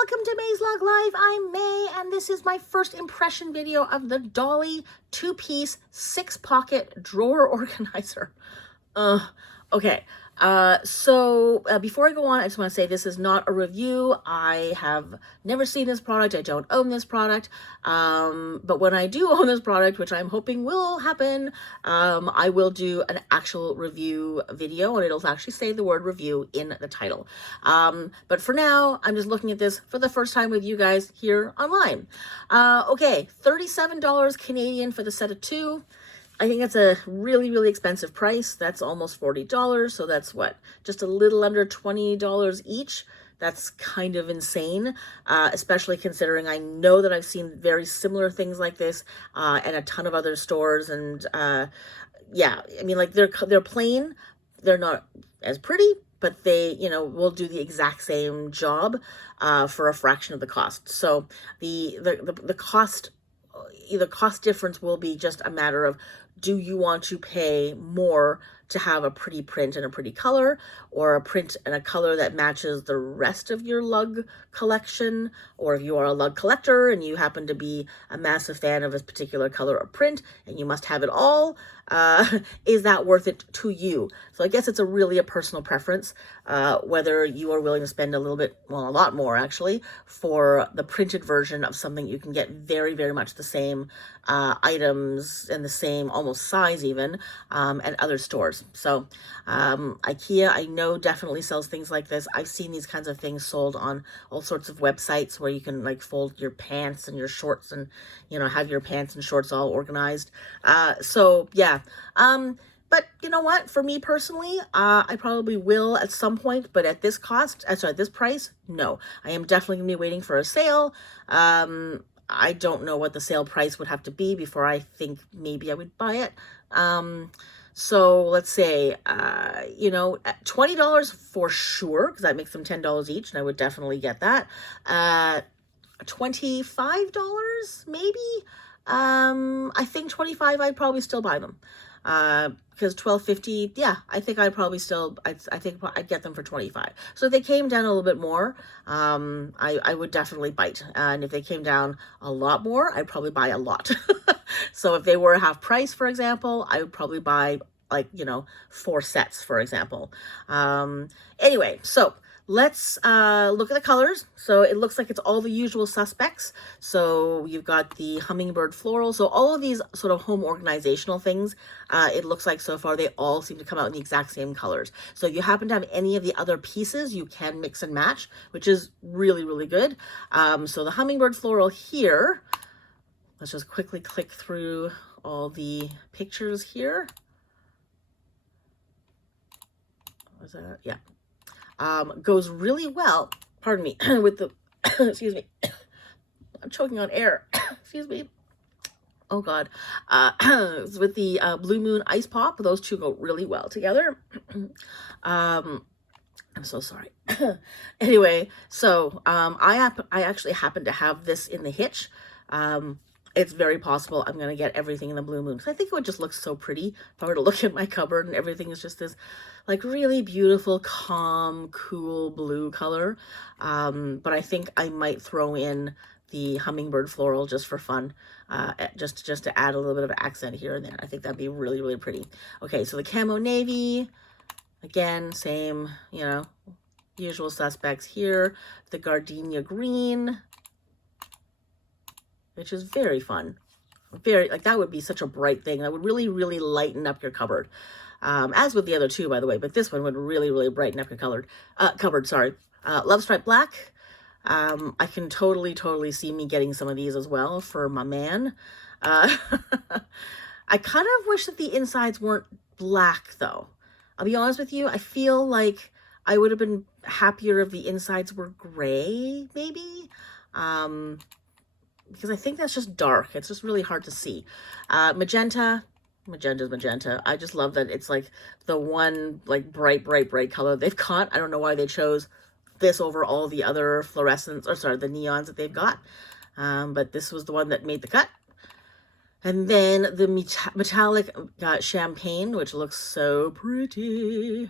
welcome to May's Lug Life. I'm May, and this is my first impression video of the Dolly 2-piece 6-pocket drawer organizer. Okay. So before I go on, I just want to say this is not a review. I have never seen this product. I don't own this product. But when I do own this product, which I'm hoping will happen, I will do an actual review video, and it'll actually say the word review in the title. But for now, I'm just looking at this for the first time with you guys here online. Okay, $37 Canadian for the set of two. I think that's a really, really expensive price. That's almost $40. So that's what? Just a little under $20 each. That's kind of insane, especially considering I know that I've seen very similar things like this at a ton of other stores. And yeah, I mean, like they're plain. They're not as pretty, but they, you know, will do the exact same job for a fraction of the cost. So the cost difference will be just a matter of, do you want to pay more to have a pretty print and a pretty color, or a print and a color that matches the rest of your lug collection? Or if you are a lug collector and you happen to be a massive fan of a particular color or print and you must have it all, is that worth it to you? So I guess it's really a personal preference, whether you are willing to spend a little bit, well, a lot more actually, for the printed version of something you can get very, very much the same items and the same almost size even at other stores. So IKEA, I know, definitely sells things like this. I've seen these kinds of things sold on all sorts of websites where you can like fold your pants and your shorts and, you know, have your pants and shorts all organized. So yeah. But you know what? For me personally, I probably will at some point, but at this cost, sorry, this price, no. I am definitely gonna be waiting for a sale. I don't know what the sale price would have to be before I think maybe I would buy it. So let's say, you know, $20 for sure, because that makes them $10 each, and I would definitely get that. $25 maybe. I think 25, I'd probably still buy them. Because $12.50, yeah, I think I'd probably still, I think I'd get them for 25. So if they came down a little bit more, I would definitely bite. And if they came down a lot more, I'd probably buy a lot. So if they were half price, for example, I would probably buy, like, you know, 4 sets, for example. Anyway, so let's look at the colors. So it looks like it's all the usual suspects. So you've got the hummingbird floral. So all of these sort of home organizational things, it looks like so far they all seem to come out in the exact same colors. So if you happen to have any of the other pieces, you can mix and match, which is really, really good. So the hummingbird floral here, let's just quickly click through all the pictures here. Was that? Yeah. Goes really well, pardon me, with the, excuse me, I'm choking on air, excuse me, oh God, with the Blue Moon Ice Pop. Those two go really well together. I'm so sorry. Anyway, so I actually happen to have this in the hitch. It's very possible I'm going to get everything in the Blue Moon, because I think it would just look so pretty if I were to look at my cupboard and everything is just this like really beautiful, calm, cool blue color. But I think I might throw in the hummingbird floral just for fun, just to add a little bit of accent here and there. I think that'd be really, really pretty. Okay, so the camo navy, again, same, you know, usual suspects here. The gardenia green, which is very fun. Very, like, that would be such a bright thing. That would really, really lighten up your cupboard. As with the other two, by the way, but this one would really, really brighten up your cupboard, sorry. Love Stripe Black. I can totally see me getting some of these as well for my man. I kind of wish that the insides weren't black, though. I'll be honest with you, I feel like I would have been happier if the insides were gray, maybe. Because I think that's just dark. It's just really hard to see. Magenta. Magenta's magenta. I just love that it's like the one like bright color they've got. I don't know why they chose this over all the other fluorescents, or sorry, the neons that they've got. But this was the one that made the cut. And then the metallic champagne, which looks so pretty.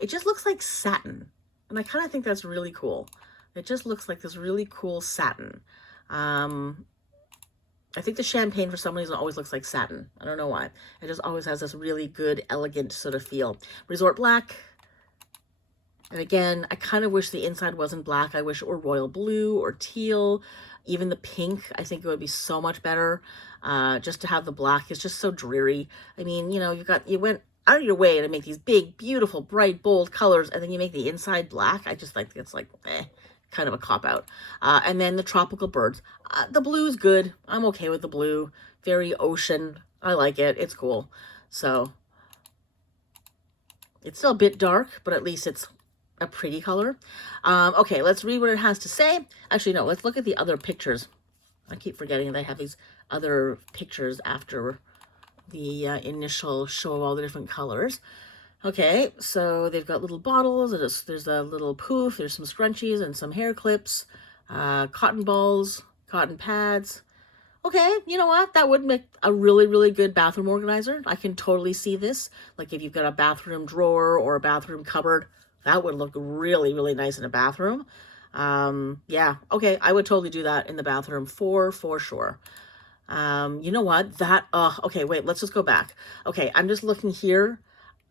It just looks like satin. And I kind of think that's really cool. It just looks like this really cool satin. I think the champagne for some reason always looks like satin. I don't know why. It just always has this really good, elegant sort of feel. Resort black. And again, I kind of wish the inside wasn't black. I wish it were royal blue or teal. Even the pink, I think it would be so much better. Just to have the black is just so dreary. I mean, you know, you went out of your way to make these big, beautiful, bright, bold colors, and then you make the inside black. I just think it's like, kind of a cop-out. And then the tropical birds. The blue's good. I'm okay with the blue. Very ocean. I like it. It's cool. So, it's still a bit dark, but at least it's a pretty color. Okay, let's read what it has to say. Actually, no, let's look at the other pictures. I keep forgetting that I have these other pictures after the initial show of all the different colors. Okay, so they've got little bottles. There's a little poof. There's some scrunchies and some hair clips, cotton balls, cotton pads. Okay, you know what? That would make a really, really good bathroom organizer. I can totally see this. Like if you've got a bathroom drawer or a bathroom cupboard, that would look really, really nice in a bathroom. Yeah, okay, I would totally do that in the bathroom for sure. You know what? Okay, wait, let's just go back. Okay, I'm just looking here.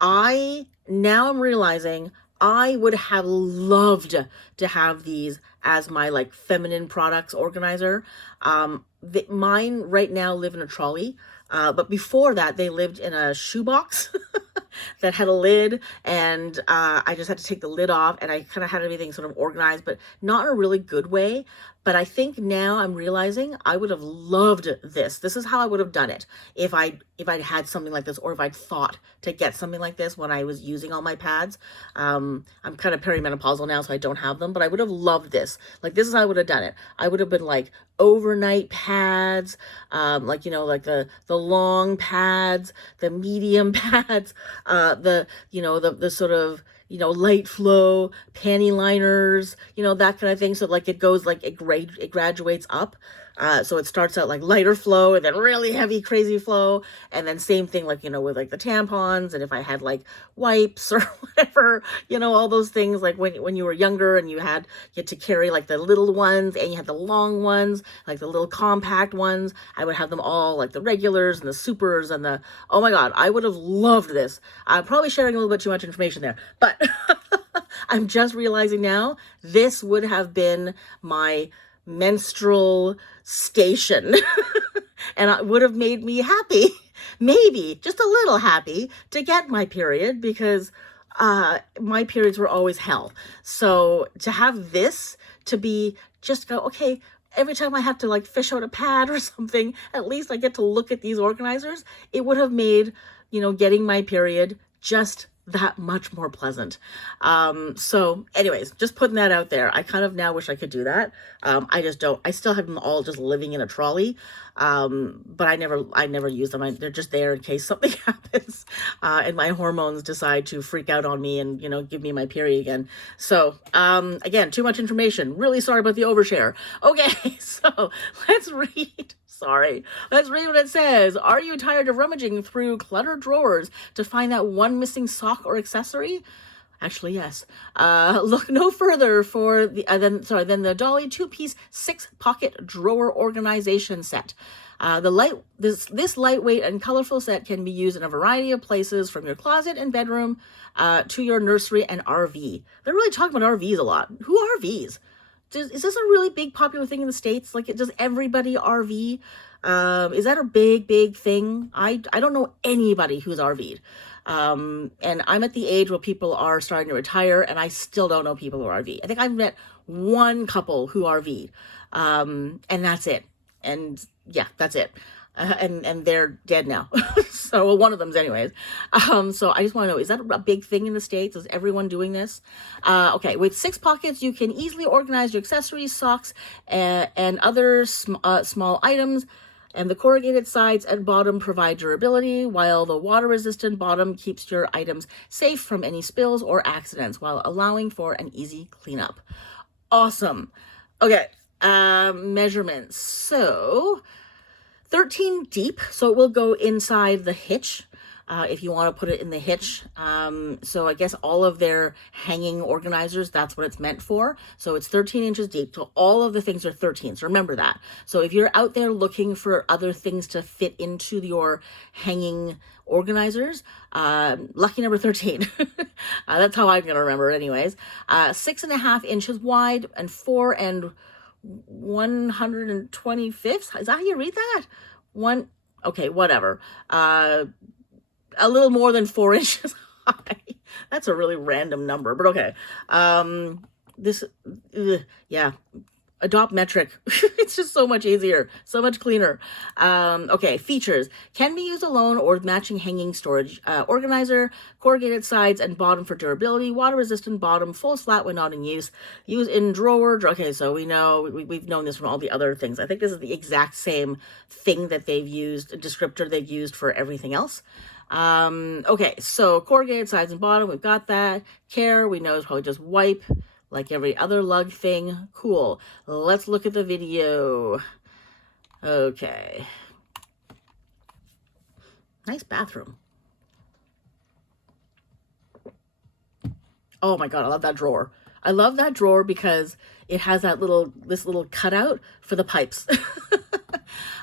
Now I'm realizing I would have loved to have these as my like feminine products organizer. Mine right now live in a trolley, but before that they lived in a shoebox that had a lid, and I just had to take the lid off, and I kind of had everything sort of organized, but not in a really good way. But I think now I'm realizing I would have loved this. This is how I would have done it if I'd had something like this, or if I'd thought to get something like this when I was using all my pads. I'm kind of perimenopausal now, so I don't have them, but I would have loved this. Like, this is how I would have done it. I would have been like overnight pads, like, you know, like the long pads, the medium pads, the sort of, you know, light flow, panty liners, you know, that kind of thing. So like it goes like it graduates up. So it starts out like lighter flow and then really heavy, crazy flow. And then same thing, like, you know, with like the tampons. And if I had like wipes or whatever, you know, all those things, like when you were younger and you had to carry like the little ones and you had the long ones, like the little compact ones, I would have them all, like the regulars and the supers and the, oh my God, I would have loved this. I'm probably sharing a little bit too much information there, but I'm just realizing now this would have been my menstrual station and it would have made me happy, maybe just a little happy, to get my period, because my periods were always hell. So to have this, to be just go, okay, every time I have to like fish out a pad or something, at least I get to look at these organizers. It would have made, you know, getting my period just that much more pleasant. So anyways, just putting that out there. I kind of now wish I could do that. I just don't. I still have them all just living in a trolley. But I never use them. They're just there in case something happens, and my hormones decide to freak out on me and, you know, give me my period again. So, again, too much information. Really sorry about the overshare. Okay, so let's read. Sorry. Let's read what it says. Are you tired of rummaging through cluttered drawers to find that one missing sock or accessory? Actually, yes. Look no further for the than the Dolly 2-piece 6-pocket drawer organization set. This lightweight and colorful set can be used in a variety of places, from your closet and bedroom to your nursery and RV. They're really talking about RVs a lot. Who RVs? Is this a really big popular thing in the States? Like, does everybody RV? Is that a big thing? I don't know anybody who's RV'd. And I'm at the age where people are starting to retire, and I still don't know people who RV. I think I've met one couple who RV'd, and that's it. And yeah, that's it. And they're dead now. So, well, one of them's anyways. So I just want to know, is that a big thing in the States? Is everyone doing this? Okay, with 6 pockets, you can easily organize your accessories, socks, and other small items. And the corrugated sides and bottom provide durability, while the water-resistant bottom keeps your items safe from any spills or accidents, while allowing for an easy cleanup. Awesome. Okay, measurements. So 13 deep, so it will go inside the hitch. if you want to put it in the hitch. So I guess all of their hanging organizers, that's what it's meant for. So it's 13 inches deep. So all of the things are 13. So remember that. So if you're out there looking for other things to fit into your hanging organizers, lucky number 13. That's how I'm going to remember it anyways. 6.5 inches wide and 4 125ths. Is that how you read that? Okay, whatever. A little more than 4 inches high. That's a really random number, but okay. Yeah, adopt metric. It's just so much easier, so much cleaner. Okay, features. Can be used alone or matching hanging storage organizer, corrugated sides and bottom for durability, water resistant bottom, full flat when not in use, use in drawer. Okay, so we know, we've known this from all the other things. I think this is the exact same thing that they've used, descriptor they've used for everything else. Okay, so corrugated sides and bottom, we've got that. Care, we know is probably just wipe, like every other lug thing. Cool. Let's look at the video. Okay. Nice bathroom. Oh my God, I love that drawer. I love that drawer because it has that this little cutout for the pipes.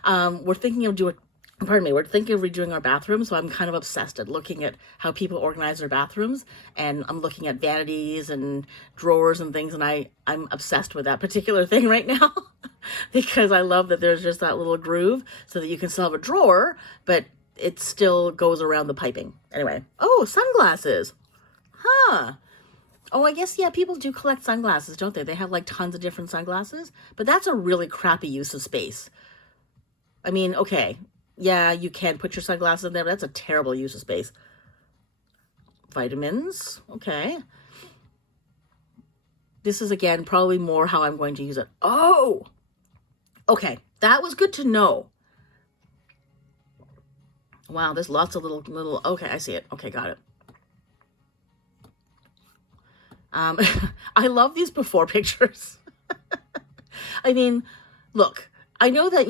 We're thinking of redoing our bathroom, so I'm kind of obsessed at looking at how people organize their bathrooms, and I'm looking at vanities and drawers and things, and I'm obsessed with that particular thing right now because I love that there's just that little groove so that you can still have a drawer, but it still goes around the piping. Anyway, oh, sunglasses. Huh. Oh, I guess, yeah, people do collect sunglasses, don't they? They have like tons of different sunglasses, but that's a really crappy use of space. I mean, okay, yeah, you can put your sunglasses in there, but that's a terrible use of space. Vitamins, okay. This is, again, probably more how I'm going to use it. Oh, okay, that was good to know. Wow, there's lots of little, okay, I see it. Okay, got it. I love these before pictures. I mean, look, I know that,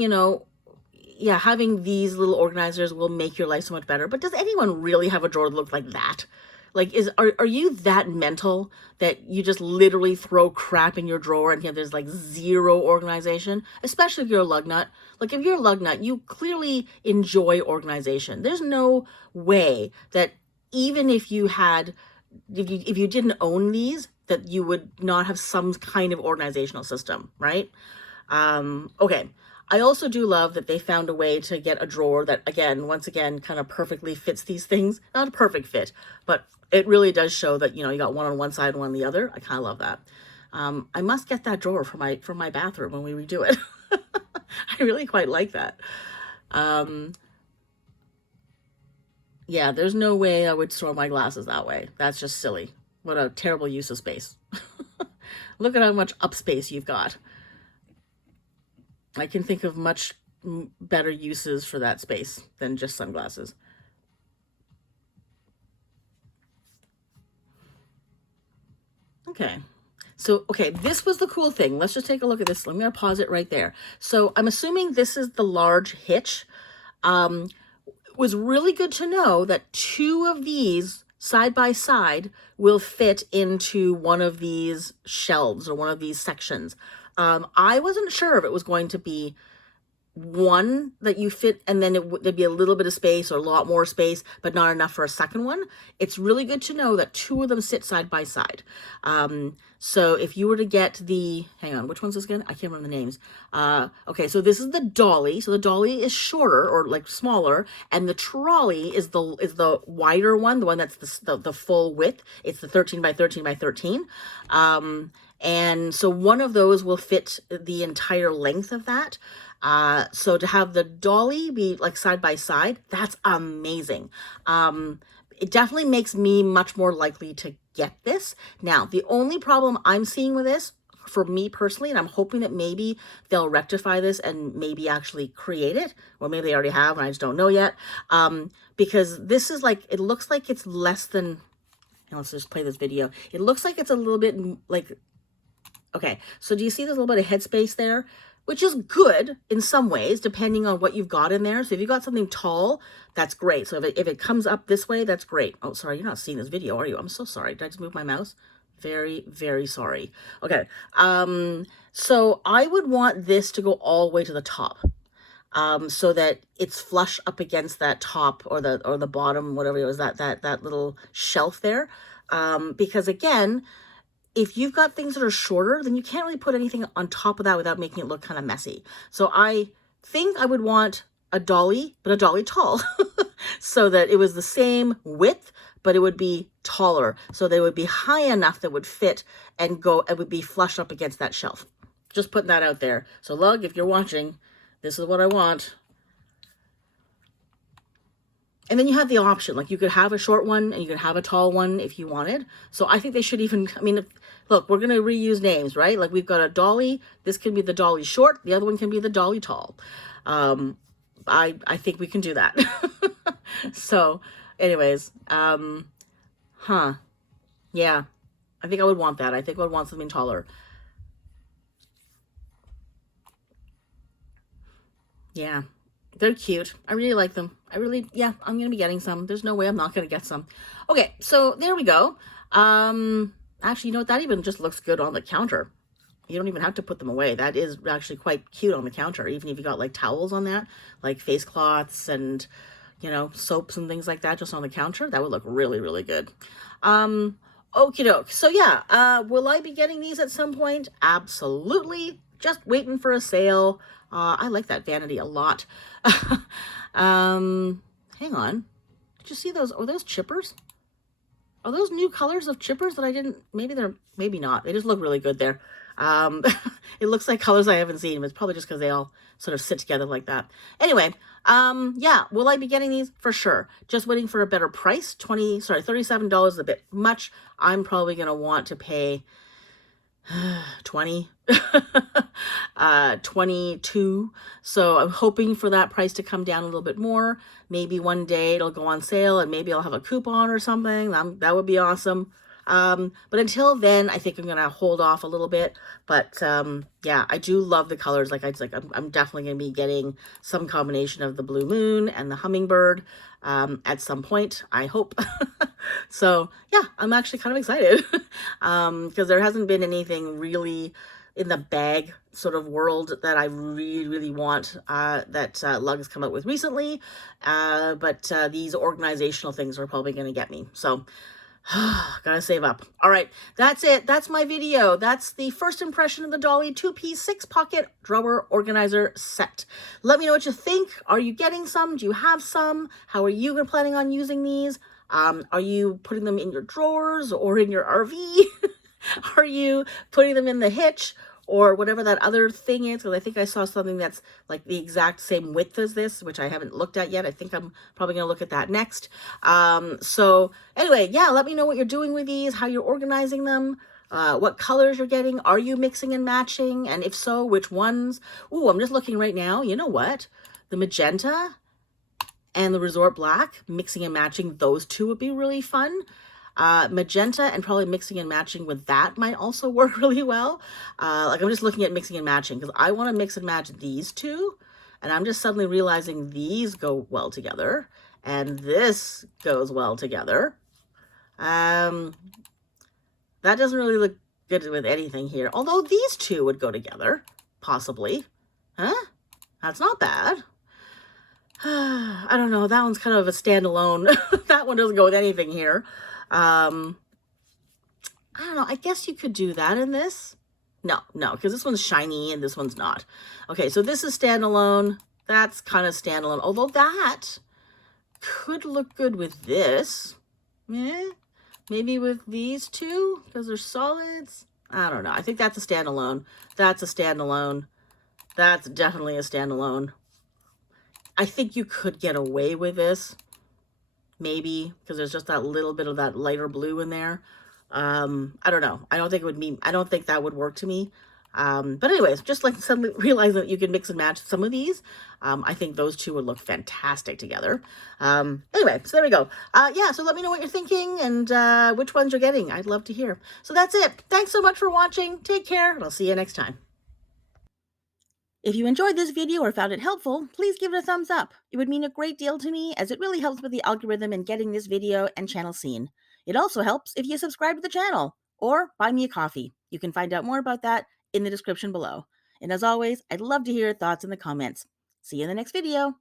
yeah, having these little organizers will make your life so much better, but does anyone really have a drawer that looks like that? Like, are you that mental that you just literally throw crap in your drawer and there's like zero organization? Especially if you're a lug nut. Like, if you're a lug nut, you clearly enjoy organization. There's no way that even if you didn't own these, that you would not have some kind of organizational system, right? Okay. I also do love that they found a way to get a drawer that, once again, kind of perfectly fits these things. Not a perfect fit, but it really does show that, you got one on one side, one on the other. I kind of love that. I must get that drawer for my bathroom when we redo it. I really quite like that. Yeah, there's no way I would store my glasses that way. That's just silly. What a terrible use of space. Look at how much up space you've got. I can think of much better uses for that space than just sunglasses. Okay. So, okay, this was the cool thing. Let's just take a look at this. I'm going to pause it right there. So I'm assuming this is the large hitch. It was really good to know that 2 of these side by side will fit into one of these shelves or one of these sections. I wasn't sure if it was going to be one that you fit and then there'd be a little bit of space or a lot more space, but not enough for a second one. It's really good to know that 2 of them sit side by side. So if you were to get hang on, which one's this again? I can't remember the names. Okay, so this is the dolly. So the dolly is shorter or like smaller, and the trolley is the wider one, the one that's the full width. It's the 13 by 13 by 13. And so one of those will fit the entire length of that. So to have the dolly be like side by side, that's amazing. It definitely makes me much more likely to get this. Now, the only problem I'm seeing with this, for me personally, and I'm hoping that maybe they'll rectify this and maybe actually create it, or maybe they already have and I just don't know yet, because this is like, it looks like it's less than, let's just play this video. It looks like it's a little bit like, okay, so do you see there's a little bit of headspace there? which is good in some ways, depending on what you've got in there. So if you've got something tall, that's great. So if it comes up this way, that's great. Oh, sorry, you're not seeing this video, are you? I'm so sorry. Did I just move my mouse? Very, very sorry. Okay. So I would want this to go all the way to the top. So that it's flush up against that top or the bottom, whatever it was, that little shelf there. Because again, if you've got things that are shorter, then you can't really put anything on top of that without making it look kind of messy. So I think I would want a dolly, but a dolly tall, so that it was the same width, but it would be taller. So they would be high enough that would fit and go, it would be flush up against that shelf. Just putting that out there. So Lug, if you're watching, this is what I want. And then you have the option, like you could have a short one and you could have a tall one if you wanted. So I think they should even, I mean, look, we're going to reuse names, right? Like we've got a dolly. This can be the dolly short. The other one can be the dolly tall. I think we can do that. So anyways, yeah, I think I would want that. I think I would want something taller. Yeah. They're cute. I really like them. Yeah, I'm going to be getting some. There's no way I'm not going to get some. Okay, so there we go. Actually, you know what? That even just looks good on the counter. You don't even have to put them away. That is actually quite cute on the counter, even if you got like towels on that, like face cloths and, you know, soaps and things like that just on the counter. That would look really, really good. Okie doke. So yeah, will I be getting these at some point? Absolutely. Just waiting for a sale. I like that vanity a lot. Hang on. Did you see those? Are those chippers? Are those new colors of chippers that I didn't? Maybe they're, maybe not. They just look really good there. It looks like colors I haven't seen. It's probably just because they all sort of sit together like that. Anyway, yeah, will I be getting these? For sure. Just waiting for a better price. $37 is a bit much. I'm probably going to want to pay 20 22. So I'm hoping for that price to come down a little bit more. Maybe one day it'll go on sale and maybe I'll have a coupon or something. That would be awesome. But until then, I think I'm gonna hold off a little bit. But yeah, I do love the colors. Like I'm definitely gonna be getting some combination of the blue moon and the hummingbird at some point, I hope. So yeah, I'm actually kind of excited because there hasn't been anything really in the bag sort of world that I really, really want that Lug has come up with recently. But these organizational things are probably going to get me. So gotta save up. All right, that's it. That's my video. That's the first impression of the Dolly 2-piece 6-pocket drawer organizer set. Let me know what you think. Are you getting some? Do you have some? How are you planning on using these? Are you putting them in your drawers or in your RV? Are you putting them in the hitch or whatever that other thing is? Because I think I saw something that's like the exact same width as this, which I haven't looked at yet. I think I'm probably going to look at that next. So anyway, yeah, let me know what you're doing with these, how you're organizing them, what colors you're getting. Are you mixing and matching? And if so, which ones? Ooh, I'm just looking right now. You know what? The magenta and the resort black, mixing and matching those two would be really fun. Magenta and probably mixing and matching with that might also work really well. Like I'm just looking at mixing and matching because I want to mix and match these two. And I'm just suddenly realizing these go well together. And this goes well together. That doesn't really look good with anything here. Although these two would go together, possibly. Huh? That's not bad. I don't know. That one's kind of a standalone. That one doesn't go with anything here. I don't know. I guess you could do that in this. No, because this one's shiny and this one's not. Okay, so this is standalone. That's kind of standalone. Although that could look good with this. Maybe with these two because they're solids. I don't know. I think that's a standalone. That's a standalone. That's definitely a standalone. I think you could get away with this. Maybe because there's just that little bit of that lighter blue in there. I don't know. I don't think it would mean, I don't think that would work to me. But anyways, just like suddenly realizing that you can mix and match some of these. I think those two would look fantastic together. Anyway, so there we go. Yeah, so let me know what you're thinking and which ones you're getting. I'd love to hear. So that's it. Thanks so much for watching. Take care, and I'll see you next time. If you enjoyed this video or found it helpful, please give it a thumbs up. It would mean a great deal to me as it really helps with the algorithm in getting this video and channel seen. It also helps if you subscribe to the channel or buy me a coffee. You can find out more about that in the description below. And as always, I'd love to hear your thoughts in the comments. See you in the next video.